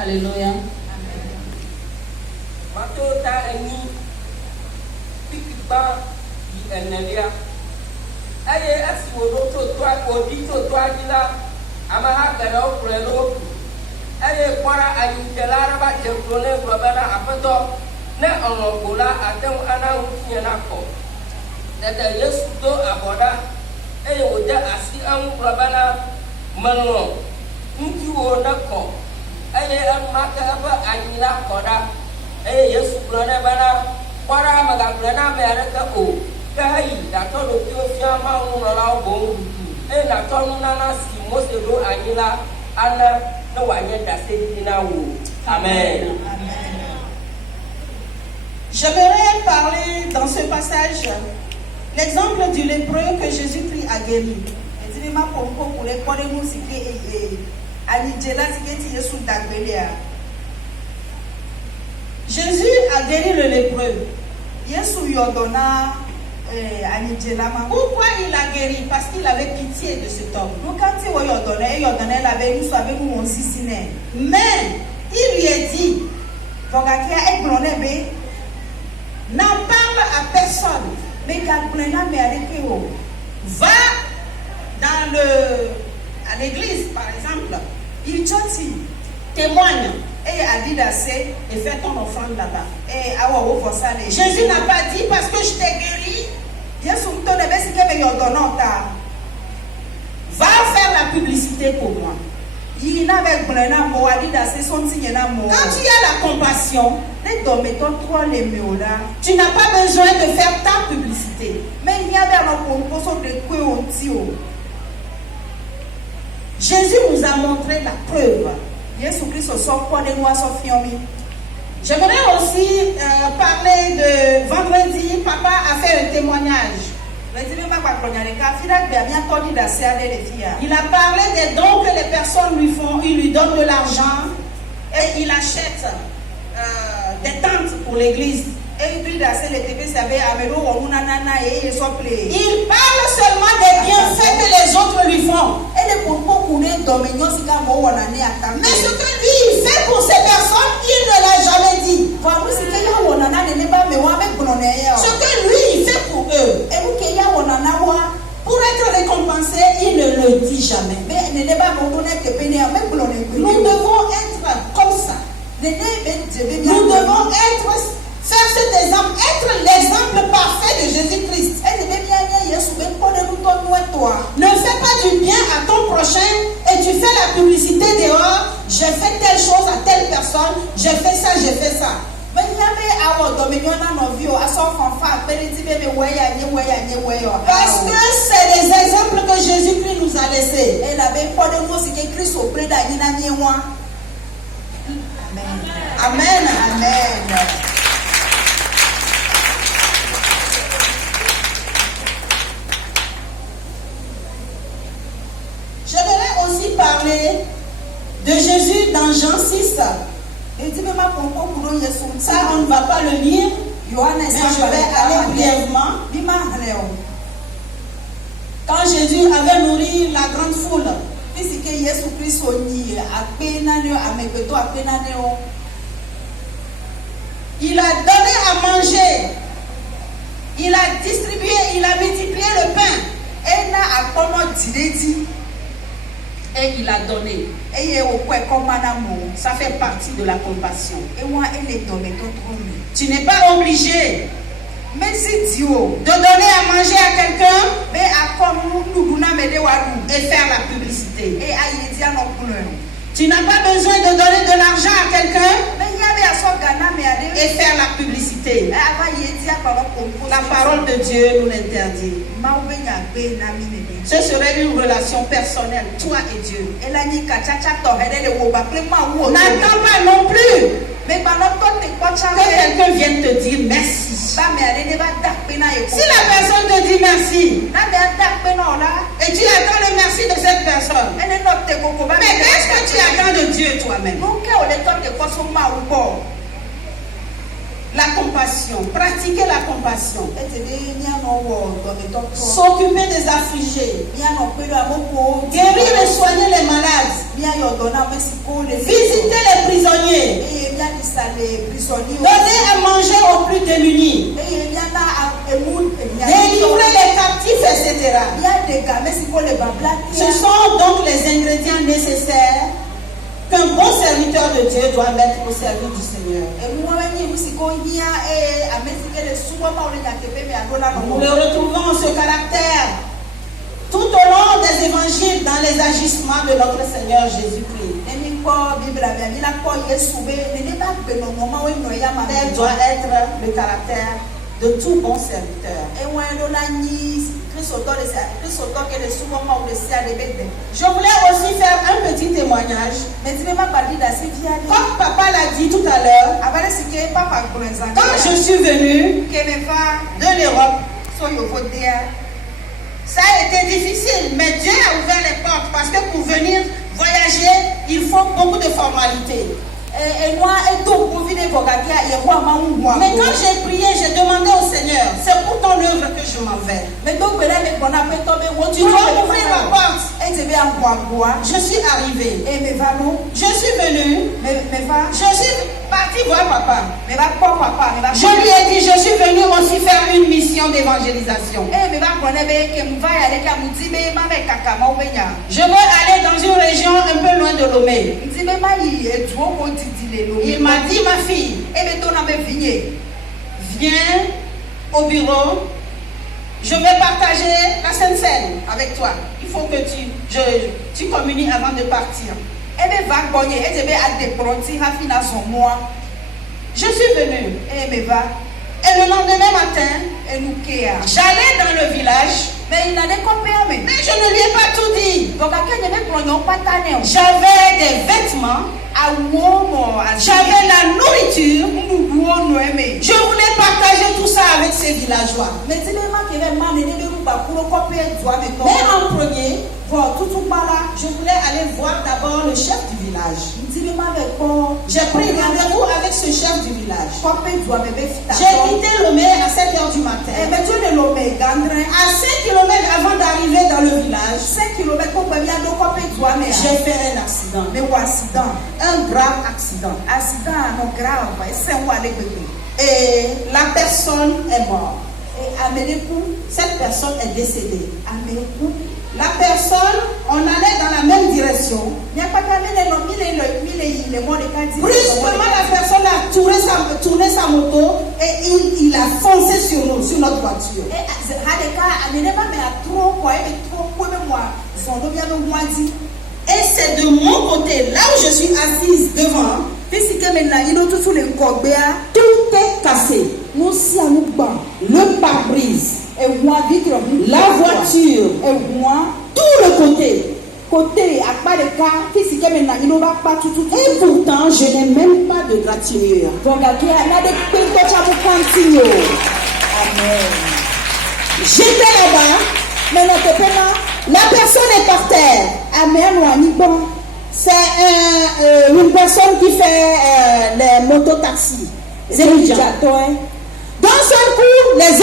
Alléluia. Matota eni pikiba di enelia. Aye asi wodo to odi to adila amaha gara okurelo. Aye kwara ayi telara ba jekone globala apeto ne ongogola atem ana hunyana ko. Dada Yesu do aboda aye woda asi an globala manwo nti wo na ko. Aye an maka ba anyila koda. Yesu kulana bana kwara magakulana mereka o kai da to lo ti o fi ama un la bo na to na na si Mose do anyila ana na wanye da se dina wo. Amen. J'aimerais parler dans ce passage l'exemple du lépreux que Jésus-Christ a guéri. Jésus a guéri le lépreux. Pourquoi il l'a guéri? Parce qu'il avait pitié de cet homme. Mais il lui a dit, n'en parle à personne. Va à l'église, par exemple. Témoigne. Et fais ton offrande là-bas. Jésus n'a pas dit parce que je t'ai guéri. Va faire la publicité pour moi. Quand tu as la compassion, tu n'as pas besoin de faire ta publicité. Jésus nous a montré la preuve. J'aimerais aussi parler de vendredi, papa a fait un témoignage. Il a parlé des dons que les personnes lui font. Il lui donne de l'argent et il achète des tentes pour l'église. Il parle seulement des bienfaits que les autres lui font. Mais ce que lui il fait pour ces personnes, il ne l'a jamais dit. Ce que lui il fait pour eux, pour être récompensé, il ne le dit jamais. Nous devons être comme ça. Nous devons faire cet exemple, être l'exemple parfait de Jésus-Christ. Ne fais pas du bien à ton prochain et tu fais la publicité dehors. J'ai fait telle chose à telle personne, j'ai fait ça, j'ai fait ça. Parce que c'est les exemples que Jésus-Christ nous a laissés. Amen. Amen. J'aimerais aussi parler de Jésus dans Jean 6. Ça, on ne va pas le lire, mais je vais aller brièvement. Quand Jésus avait nourri la grande foule, il a donné à manger, il a distribué, il a multiplié le pain. Et il a donné. Ça fait partie de la compassion. Tu n'es pas obligé de donner à manger à quelqu'un et faire la publicité. Tu n'as pas besoin de donner de l'argent à quelqu'un et faire la publicité. La parole de Dieu nous l'interdit. Ce serait une relation personnelle, toi et Dieu. N'attends pas non plus que quelqu'un vienne te dire merci. Si la personne te dit merci et tu attends le merci de cette personne, mais qu'est-ce que tu attends de Dieu toi-même? La compassion, pratiquer la compassion, s'occuper des affligés, guérir et soigner les malades, visiter les prisonniers, donner à manger aux plus démunis, délivrer les captifs, etc. Ce sont donc les ingrédients nécessaires qu'un bon serviteur de Dieu doit mettre au service du Seigneur. Nous le retrouvons ce caractère tout au long des évangiles dans les agissements de notre Seigneur Jésus-Christ. Tel doit être le caractère de tout bon serviteur. Je voulais aussi faire un petit témoignage. Comme papa l'a dit tout à l'heure, quand je suis venue de l'Europe, ça a été difficile, mais Dieu a ouvert les portes parce que pour venir voyager, il faut beaucoup de formalités. Mais quand j'ai prié, j'ai demandé au Seigneur, c'est pour ton œuvre que je m'en vais. Tu dois ouvrir la porte. Je suis arrivée. Je suis venue. Je suis partie voir papa. Je lui ai dit, je suis venue aussi faire une mission d'évangélisation. Je veux aller dans une région un peu loin de Lomé. Il m'a dit, ma fille, viens au bureau. Je vais partager la Sainte Seine avec toi. Il faut que tu communies avant de partir. Je suis venue. Et le lendemain matin, j'allais dans le village. Mais je ne lui ai pas tout dit. J'avais des vêtements. J'avais la nourriture. Je voulais partager tout ça avec ces villageois. Mais en premier, je voulais aller voir d'abord le chef du village. J'ai pris rendez-vous avec ce chef du village. J'ai quitté Lomé à 7h du matin. À 5 km avant d'arriver dans le village, j'ai fait un accident. Un grave accident. Et la personne est morte. Cette personne est décédée. La personne, on allait dans la même direction. Brusquement, la personne a tourné sa moto et il a foncé sur nous, sur notre voiture. Et c'est de mon côté, là où je suis assise devant, tout est cassé. Le pare-brise, la voiture, tout le côté. Et pourtant, je n'ai même pas de gratinure. J'étais là-bas. La personne est par terre. C'est une personne qui fait les mototaxis. D'un seul coup, les